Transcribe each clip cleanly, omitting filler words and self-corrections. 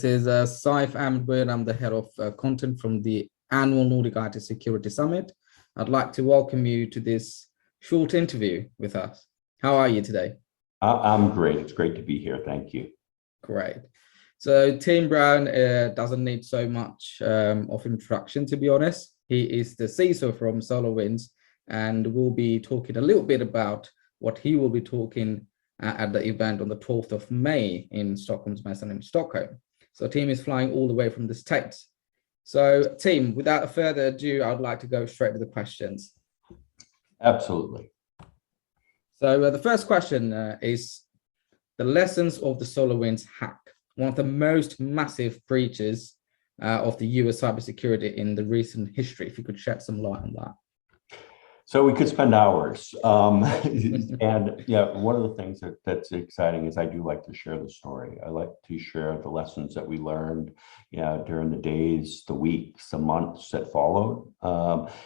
This is Saif Ahmedway. I'm the head of content from the annual Nordic IT Security Summit. I'd like to welcome you to this short interview with us. How are you today? I'm great. It's great to be here. Thank you. Great. So Tim Brown doesn't need so much of introduction, to be honest. He is the CISO from SolarWinds, and we'll be talking a little bit about what he will be talking at the event on the 12th of May in Stockholmsmässan in Stockholm. So Tim is flying all the way from the States. So Tim, without further ado, I'd like to go straight to the questions. Absolutely. So the first question is the lessons of the SolarWinds hack, one of the most massive breaches of the US cybersecurity in the recent history. If you could shed some light on that. So we could spend hours. And yeah, one of the things that's exciting is I do like to share the story. I like to share the lessons that we learned during the days, the weeks, the months that followed,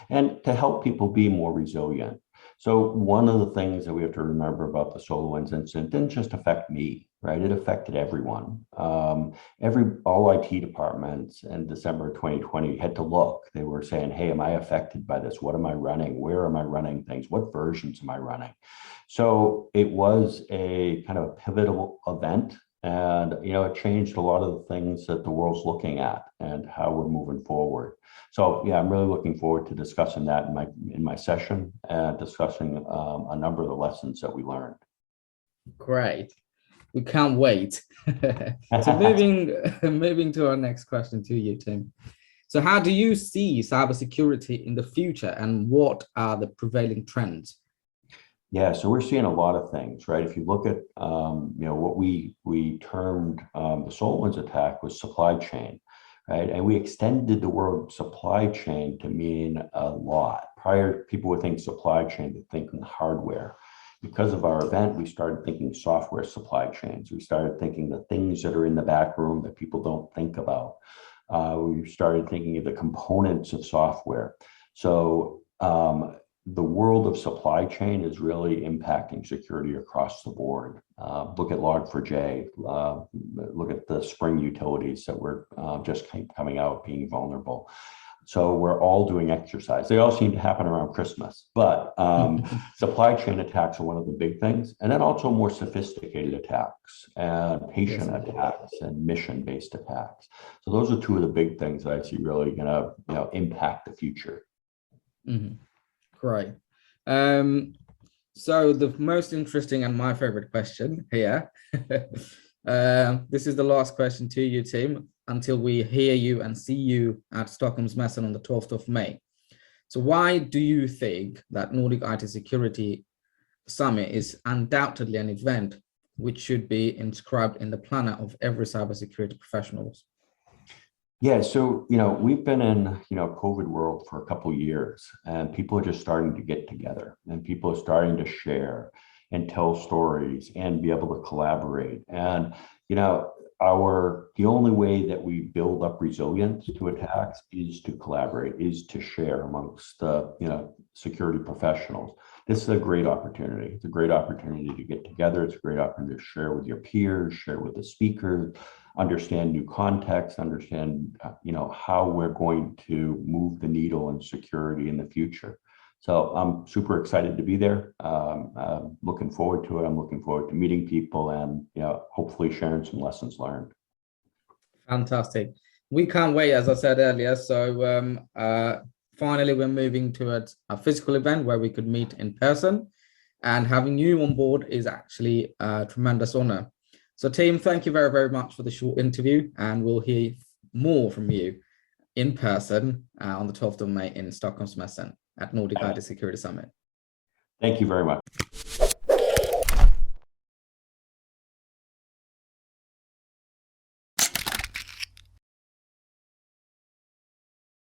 and to help people be more resilient. So one of the things that we have to remember about the SolarWinds incident didn't just affect me, right? It affected everyone. All IT departments in December 2020 had to look. They were saying, hey, am I affected by this? What am I running? Where am I running things? What versions am I running? So it was a kind of pivotal event. And, it changed a lot of the things that the world's looking at and how we're moving forward. So yeah, I'm really looking forward to discussing that in my session and discussing a number of the lessons that we learned. Great. We can't wait. So moving to our next question to you, Tim. So how do you see cybersecurity in the future, and what are the prevailing trends? Yeah, so we're seeing a lot of things, right? If you look at, what we termed the SolarWinds attack was supply chain, right? And we extended the word supply chain to mean a lot. Prior, people would think supply chain, to thinking hardware. Because of our event, we started thinking software supply chains. We started thinking the things that are in the back room that people don't think about. We started thinking of the components of software. So the world of supply chain is really impacting security across the board. Look at Log4j, look at the Spring utilities that were just coming out being vulnerable. So we're all doing exercise. They all seem to happen around Christmas, but supply chain attacks are one of the big things. And then also more sophisticated attacks and patient attacks and mission-based attacks. So those are two of the big things that I see really gonna impact the future. Mm-hmm. Great. So the most interesting and my favorite question here. This is the last question to you, Tim, until we hear you and see you at Stockholmsmässan on the 12th of May. So why do you think that Nordic IT Security Summit is undoubtedly an event which should be inscribed in the planner of every cybersecurity professionals? Yeah, so, we've been in, COVID world for a couple of years, and people are just starting to get together, and people are starting to share and tell stories and be able to collaborate. And, the only way that we build up resilience to attacks is to collaborate, is to share amongst the, security professionals. This is a great opportunity. It's a great opportunity to get together. It's a great opportunity to share with your peers, share with the speakers, understand new context, understand, how we're going to move the needle in security in the future. So I'm super excited to be there. Looking forward to it. I'm looking forward to meeting people and, hopefully sharing some lessons learned. Fantastic. We can't wait, as I said earlier. So finally, we're moving to a physical event where we could meet in person, and having you on board is actually a tremendous honor. So team, thank you very, very much for the short interview, and we'll hear more from you in person on the 12th of May in Stockholmsmässan at Nordic IT Security Summit. Thank you very much.